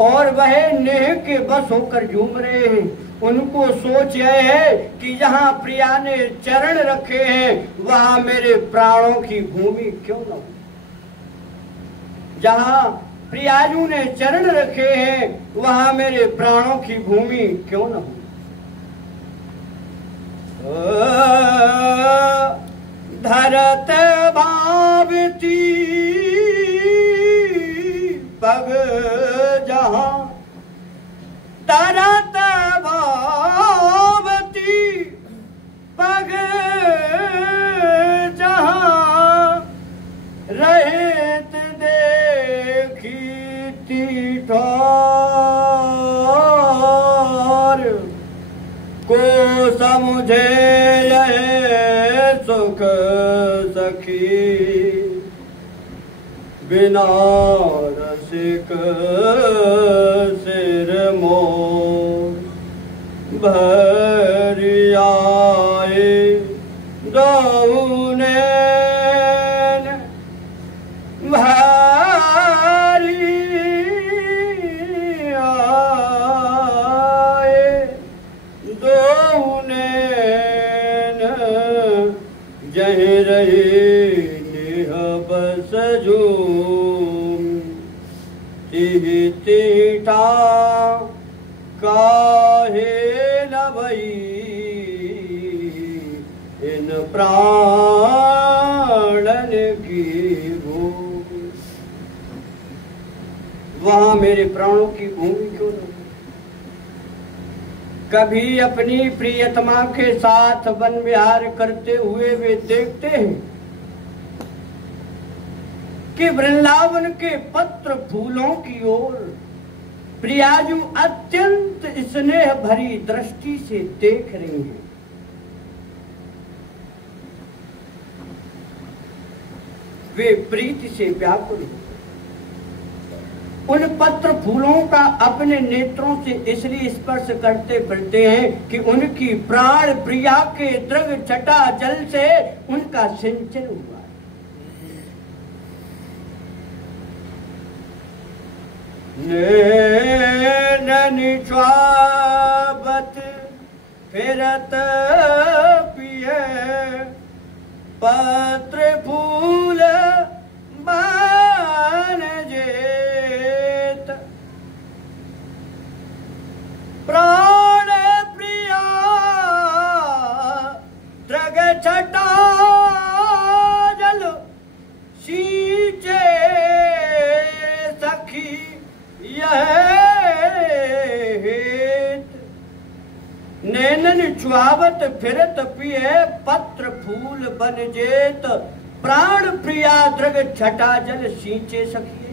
और वह नेह के बस होकर झूम रहे हैं। उनको सोच यह है कि जहाँ प्रिया ने चरण रखे हैं वहां मेरे प्राणों की भूमि क्यों न हो। जहाँ प्रियाजू ने चरण रखे हैं वहां मेरे प्राणों की भूमि क्यों न हो। धरत भावती पग जहाँ तरत भावती पग जहाँ रहित देखी ठोर को समझे यह सुख सखी बिना रसिक सिर मोर भरी आए दौने भरी आए दौने जही रही नेह बस झूम तीठा काहे न भई इन प्राणन की भूमि। वहां मेरे प्राणों की भूमि क्यों नहीं। कभी अपनी प्रियतमा के साथ वन विहार करते हुए वे देखते हैं कि वृंदावन के पत्र फूलों की ओर प्रियाजू अत्यंत स्नेह भरी दृष्टि से देख रही हैं। वे प्रीति से व्याकुल हैं। उन पत्र फूलों का अपने नेत्रों से इसलिए स्पर्श करते फिरते हैं कि उनकी प्राण प्रिया के दृग छटा जल से उनका सिंचन हुआ। निश्वाबत फिरत पिए पत्र फूल बन जेत प्राण प्रिया दृग छटा जल सींचे सखी नैनन चुआवत फिरत पिए पत्र फूल बन जेत प्राण प्रिया दृग छटा जल सींचे सखिए।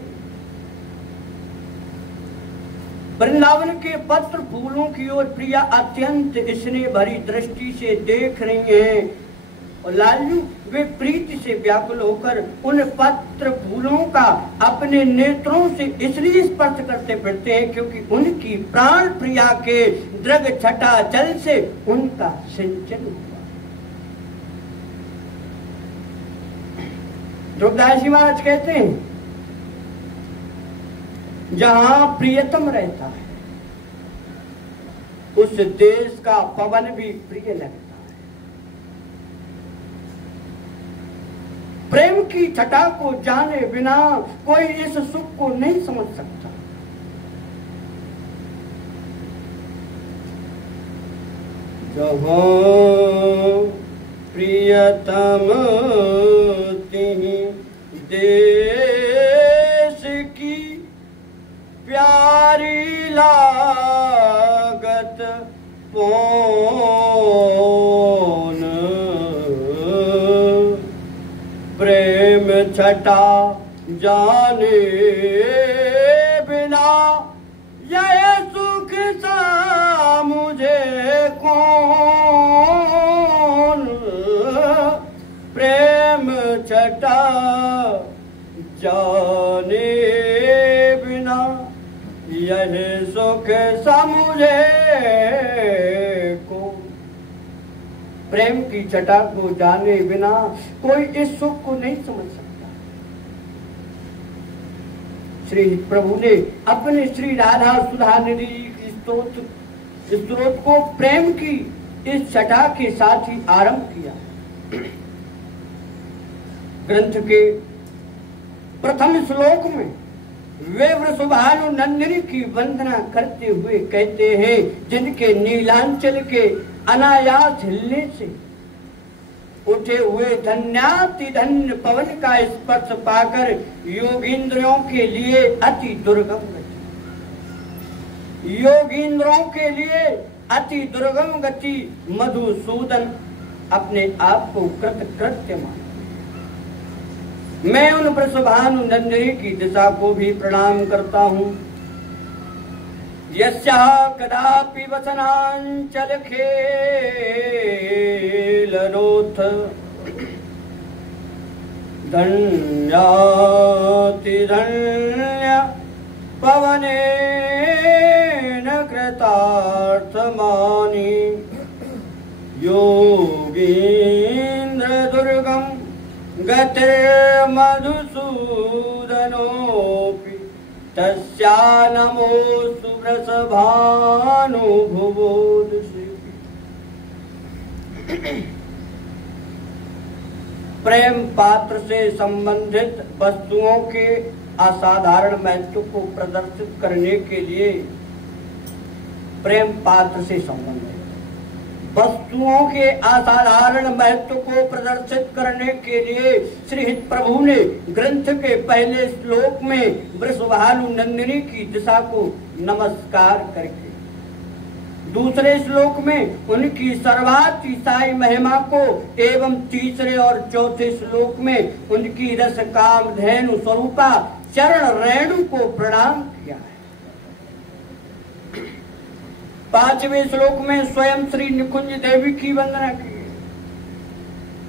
वृंदावन के पत्र फूलों की ओर प्रिया अत्यंत स्नेह भरी दृष्टि से देख रही हैं और लालू वे प्रीति से व्याकुल होकर उन पत्र फूलों का अपने नेत्रों से इसलिए स्पर्श करते फिरते हैं क्योंकि उनकी प्राण प्रिया के दृग छटा जल से उनका सिंचन हुआ। ध्रुवदास जी महाराज कहते हैं जहां प्रियतम रहता है उस देश का पवन भी प्रिय लगता है। प्रेम की छटा को जाने बिना कोई इस सुख को नहीं समझ सकता। जहाँ प्रियतम तिहि देश की प्यारी लागत पौन प्रेम छटा जाने बिना यह सुख सा मुझे कौन प्रेम छटा जाने बिना यह सुख सा मुझे कौन। प्रेम की छटा को जाने बिना कोई इस सुख को नहीं समझ सकता। श्री प्रभु ने अपने श्री राधा सुधा निधि की स्त्रोत को प्रेम की इस छटा के साथ ही आरंभ किया। ग्रंथ के प्रथम श्लोक में वे वृषभानु नंदिनी की वंदना करते हुए कहते हैं, जिनके नीलांचल के अनायास हिलने से उठे हुए धन्याति धन्य पवन का स्पर्श पाकर योगींद्रों के लिए अति दुर्गम गति, योगींद्रों के लिए अति दुर्गम गति मधुसूदन अपने आप को कृतकृत्य मान। मैं उन वृषभानु नंदिनी की दिशा को भी प्रणाम करता हूँ। यस्याः कदापि वसनांचल खेलनोथ धन्याति धन्य पवनेन कृतार्थमानि योगीन्द्र दुर्गम गतिर्मधुसूदनोऽपि तस्या नमोऽस्तु वृषभानुभुवोदशीति। प्रेम पात्र से संबंधित वस्तुओं के असाधारण महत्व को प्रदर्शित करने के लिए प्रेम पात्र से संबंधित वस्तुओं के असाधारण महत्व को प्रदर्शित करने के लिए श्री प्रभु ने ग्रंथ के पहले श्लोक में वृषभानु नंदिनी की दिशा को नमस्कार करके दूसरे श्लोक में उनकी सर्वातिशायी महिमा को एवं तीसरे और चौथे श्लोक में उनकी रस काम धेनु स्वरूपा चरण रेणु को प्रणाम किया है। पांचवें श्लोक में स्वयं श्री निकुंज देवी की वंदना की।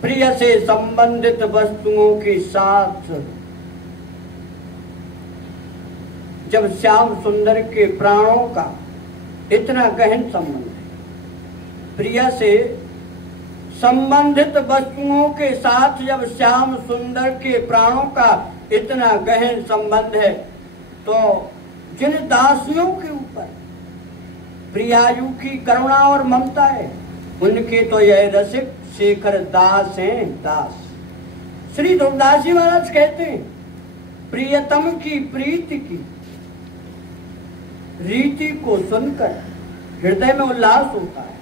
प्रिय से संबंधित वस्तुओं के साथ जब श्याम सुंदर के प्राणों का इतना गहन संबंध है, प्रिय से संबंधित वस्तुओं के साथ जब श्याम सुंदर के प्राणों का इतना गहन संबंध है, तो जिन दासियों के ऊपर प्रियायु की करुणा और ममता है, उनके तो यह रसिक शेखर दास हैं, दास। श्री दुर्दास जी महाराज कहते हैं, प्रियतम की प्रीति की रीति को सुनकर हृदय में उल्लास होता है।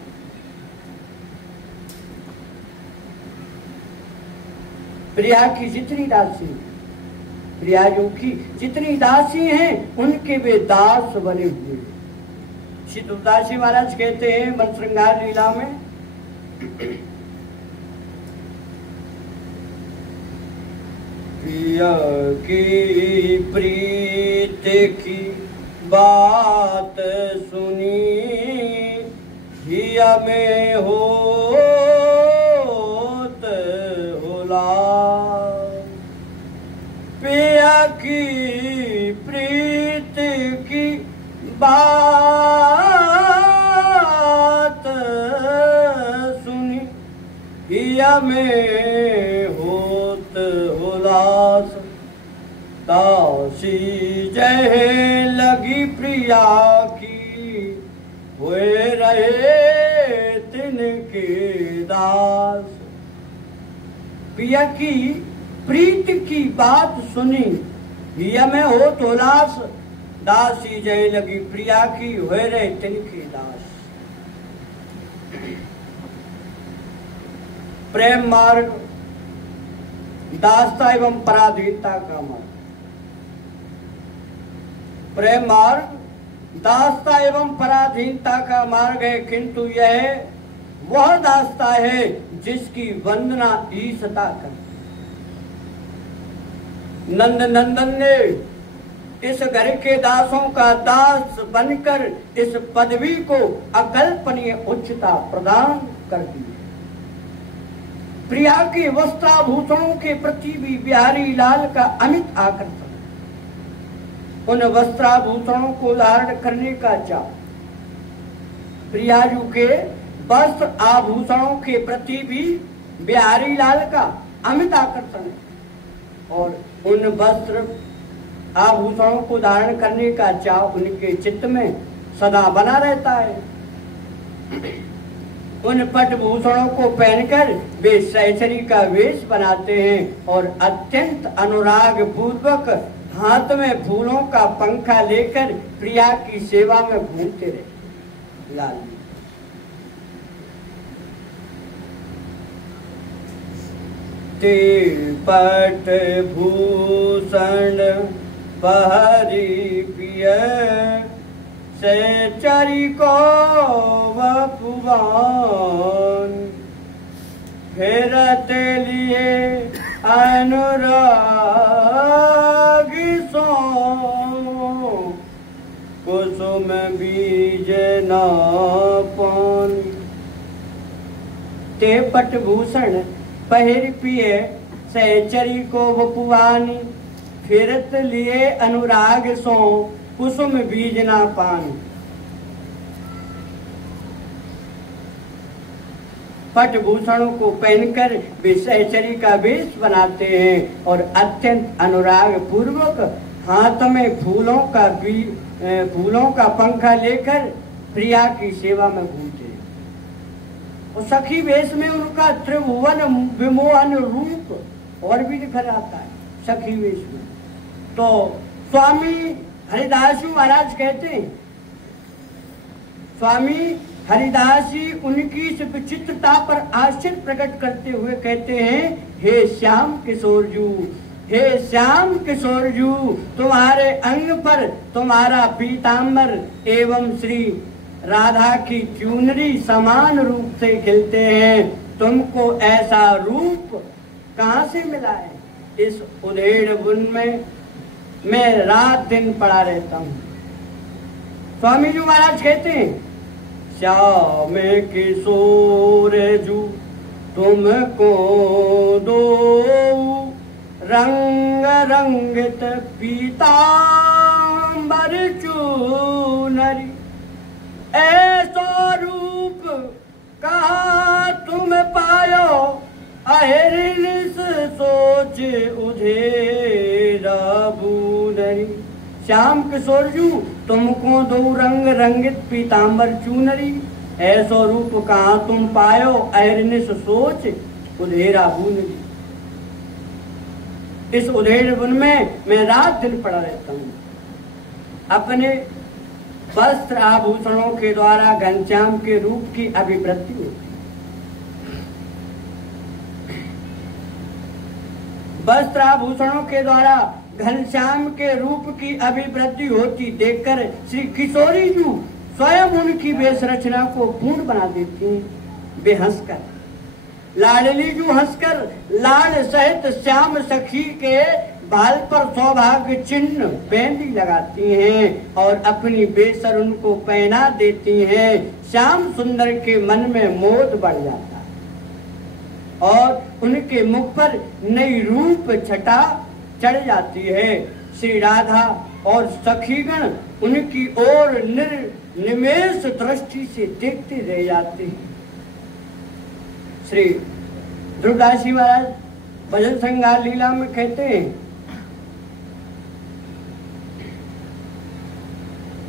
प्रिया की जितनी दासी, प्रियायु की जितनी दासी हैं, उनके वे दास बने हुए। श्री तुलसीदास जी महाराज कहते हैं मन श्रृंगार लीला में, प्रिया की प्रीति की बात सुनी हिया में होत होला, प्रिया की प्रीति की बात सुनी हिया में होत हुलास, दासी जय लगी प्रिया की हुए रहे तिनके दास। प्रिया की प्रीति की बात सुनी हिया में होत हुलास, दासी जय लगी प्रिया की हुए रहे तिनके दास। प्रेम मार्ग दासता एवं पराधीनता का मार्ग। प्रेम मार्ग दासता एवं पराधीनता का मार्ग है, किंतु यह वह दासता है जिसकी वंदना ईशता करती। नंद नंदन ने इस घर के दासों का दास बनकर इस पदवी को अकल्पनीय उच्चता प्रदान कर दी। प्रिया के वस्त्राभूषणों के प्रति भी बिहारी लाल का अमित आकर्षण, उन वस्त्राभूषणों को धारण करने का चाव। प्रियाजू के वस्त्र आभूषणों के प्रति भी बिहारी लाल का अमित आकर्षण है, और उन वस्त्र आभूषणों को धारण करने का चाव उनके चित्त में सदा बना रहता है। उन पटभूषणों को पहनकर वे सहचरी का वेश बनाते हैं और अत्यंत अनुराग पूर्वक हाथ में फूलों का पंखा लेकर प्रिया की सेवा में घूमते रहते। लाल ते पट भूषण पहरी पिय सहचरी को वपुवान फेरते लिए अनुराग सो कुसुम बीज न पान। ते पटभूषण पहिर पिए सहचरी को वपुवानी फिरत लिए अनुराग सो कुसुम बीज ना पान। पटभूषणों को पहनकर वे सहचरी का वेश बनाते हैं और अत्यंत अनुराग पूर्वक हाथ में फूलों का पंखा लेकर प्रिया की सेवा में घूमते हैं। और सखी वेश में उनका त्रिभुवन विमोहन रूप और भी दिखा जाता है सखी वेश में। तो स्वामी हरिदास जी महाराज कहते हैं, स्वामी हरिदास जी उनकी इस विचित्रता पर आश्चर्य प्रकट करते हुए कहते हैं, हे श्याम किशोर जू, हे श्याम किशोर जू, तुम्हारे अंग पर तुम्हारा पीताम्बर एवं श्री राधा की चुनरी समान रूप से खिलते हैं। तुमको ऐसा रूप कहाँ से मिला है? इस उधेड़ वन में मैं रात दिन पड़ा रहता हूँ। स्वामी जी महाराज कहते हैं, श्याम किशोर जू तुमको दो रंग रंगित पीतांबर चूनरी, ऐसा रूप कहाँ तुम पायो अहिर्निश सोच उधेरा बूनरी। श्याम किशोर जू तुमको दो रंग रंगित पीतांबर चूनरी, ऐसा रूप कहाँ तुम पायो अहिर्निश सोच उधेरा बूनरी। इस उधेड़ वन में मैं रात दिन पड़ा रहता हूँ। अपने वस्त्र आभूषणों के द्वारा घनश्याम के रूप की अभिवृद्धि होती है। वस्त्र आभूषणों के द्वारा घनश्याम के रूप की अभिवृद्धि होती देखकर श्री किशोरी जू स्वयं उनकी वेश रचना को पूर्ण बना देती हैं। वे हंसकर, लाडली जू हंसकर लाड सहित श्याम सखी के बाल पर सौभाग्य चिन्ह मेहंदी लगाती हैं और अपनी बेसर उनको पहना देती हैं। श्याम सुंदर के मन में मोद बढ़ जाता है और उनके मुख पर नई रूप छटा चढ़ जाती है। श्री राधा और सखीगण उनकी ओर निर्निमेष दृष्टि से देखते रह जाते हैं। श्री ध्रुवदास जी महाराज भजन श्रृंगार लीला में कहते हैं,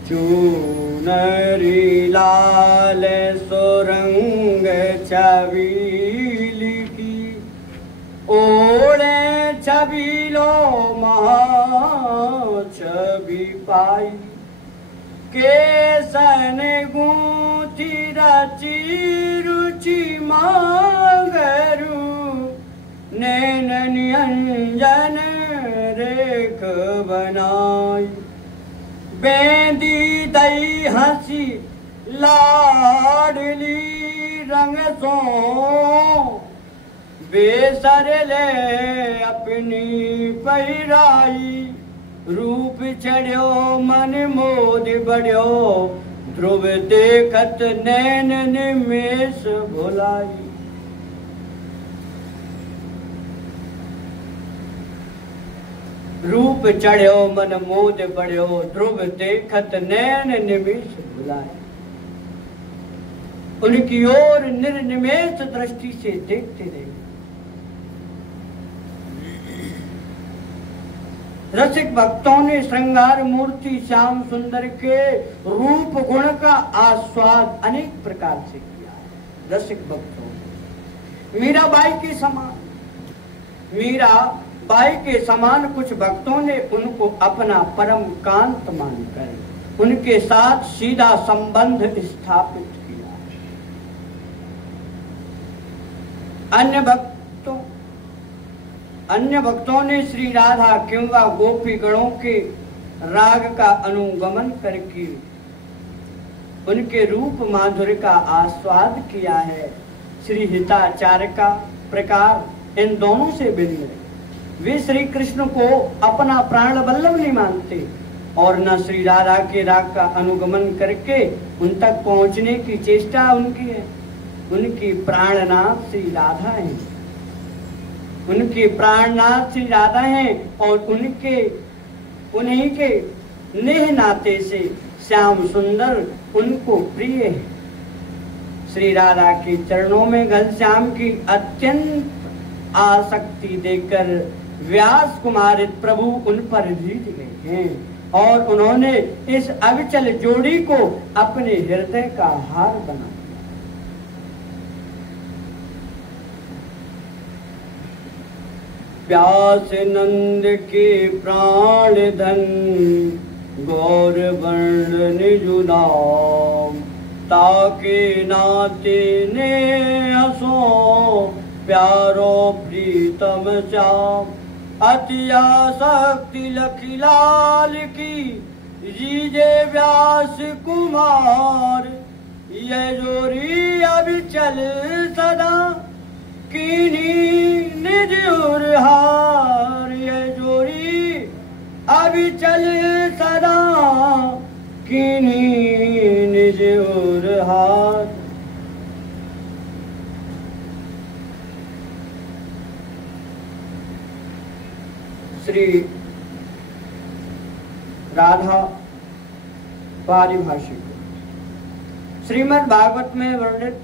चूनरी लाल सुरंग छबीली की ओढ़े छबीलो महा छवि पाई, केसन गूंथी रची रुचि मांगरू, नैन निरंजन रेख बनाई, बेंदी दई हंसी लाडली रंग सो, बेसर ले अपनी पहिराई, रूप चढ़ो मन मोद बढ़ो, ध्रुव देखत नैन निमेष भुलाई। रूप चढ़ो मन मोद बढ़ो, ध्रुव देखत नैन निमेष भुलाए। उनकी ओर निर्निमेष दृष्टि से देखते रहे। रसिक भक्तों ने श्रृंगार मूर्ति श्याम सुंदर के रूप गुण का आस्वाद अनेक प्रकार से किया है। रसिक भक्तों ने मीराबाई के समान कुछ भक्तों ने उनको अपना परम कांत मानकर उनके साथ सीधा संबंध स्थापित किया। अन्य भक्तों ने श्री राधा किंवा गोपी गणों के राग का अनुगमन करके उनके रूप माधुर्य का आस्वाद किया है। श्री हिताचार्य का प्रकार इन दोनों से भिन्न है। वे श्री कृष्ण को अपना प्राण वल्लभ नहीं मानते और न श्री राधा के राग का अनुगमन करके उन तक पहुंचने की चेष्टा उनकी है। उनकी प्राणनाथ श्री राधा है, उनके प्राणनाथ श्री राधा हैं और उन्हीं के नेह नाते से श्याम सुंदर उनको प्रिय है। श्री राधा के चरणों में घनश्याम की अत्यंत आसक्ति देकर व्यास कुमारित प्रभु उन पर जीत गए हैं और उन्होंने इस अविचल जोड़ी को अपने हृदय का हार बना। व्यास नंद के प्राण धन गौर वर्ण निजु नाम ताके नाते ने हसो प्यारो प्रीतम श्याम अति आसक्ति लखीलाल की जीजे व्यास कुमार ये जोरी अविचल सदा कीनी निज हार। ये जोड़ी अविचल सदा कीनी निज हार। श्री राधा पारिभाषिक श्रीमद् भागवत में वर्णित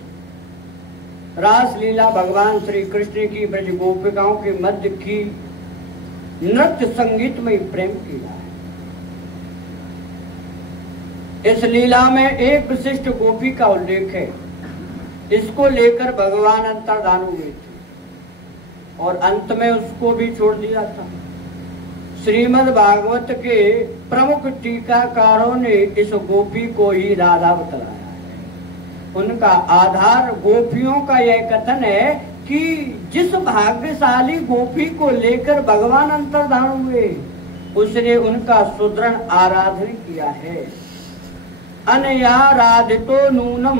रास लीला भगवान श्री कृष्ण की ब्रज गोपिकाओं के मध्य की नृत्य संगीतमय प्रेम की है। इस लीला में एक विशिष्ट गोपी का उल्लेख है। इसको लेकर भगवान अंतर्धान हुए थे और अंत में उसको भी छोड़ दिया था। श्रीमद् भागवत के प्रमुख टीकाकारों ने इस गोपी को ही राधा बतलाया। उनका आधार गोपियों का यह कथन है कि जिस भाग्यशाली गोपी को लेकर भगवान अंतर्धान हुए उसने उनका सुदृढ़ आराधन किया है। अनया राधितो नूनम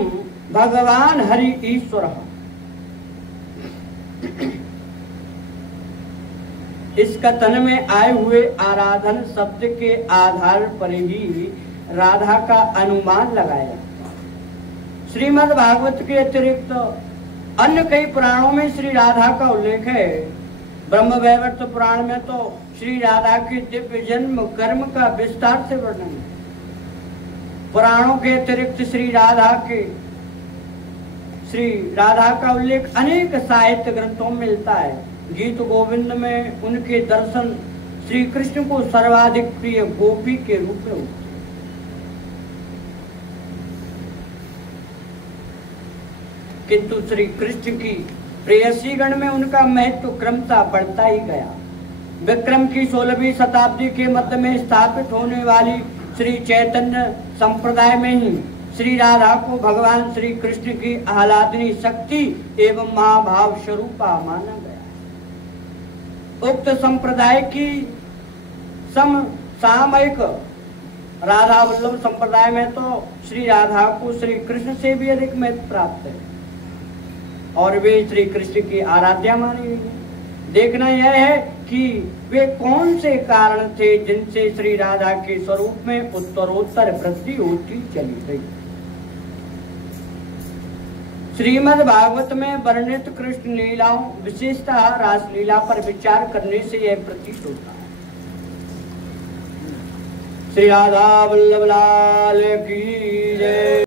भगवान हरि ईश्वर। इस कथन में आए हुए आराधन शब्द के आधार पर ही राधा का अनुमान लगाया। श्रीमद् भागवत के अतिरिक्त अन्य कई पुराणों में श्री राधा का उल्लेख है। ब्रह्म वैवर्त पुराण में तो श्री राधा के दिव्य जन्म कर्म का विस्तार से वर्णन है। पुराणों के अतिरिक्त श्री राधा का उल्लेख अनेक साहित्य ग्रंथों में मिलता है। गीत गोविंद में उनके दर्शन श्री कृष्ण को सर्वाधिक प्रिय गोपी के रूप में होते। किंतु श्री कृष्ण की प्रेयसी गण में उनका महत्व क्रमशः बढ़ता ही गया। विक्रम की 16वीं शताब्दी के मध्य में स्थापित होने वाली श्री चैतन्य संप्रदाय में ही श्री राधा को भगवान श्री कृष्ण की आह्लादनी शक्ति एवं महाभाव स्वरूपा माना गया। उक्त संप्रदाय की समसामयिक राधा वल्लभ संप्रदाय में तो श्री राधा को श्री कृष्ण से भी अधिक महत्व प्राप्त है और वे श्री कृष्ण की आराध्या मानी गई है। देखना यह है कि वे कौन से कारण थे जिनसे श्री राधा के स्वरूप में उत्तरोत्तर वृद्धि होती चली गई। श्रीमद् भागवत में वर्णित कृष्ण लीलाओं विशेषतः रास लीला पर विचार करने से यह प्रतीत होता है। श्री राधा वल्लभ लाल की जय।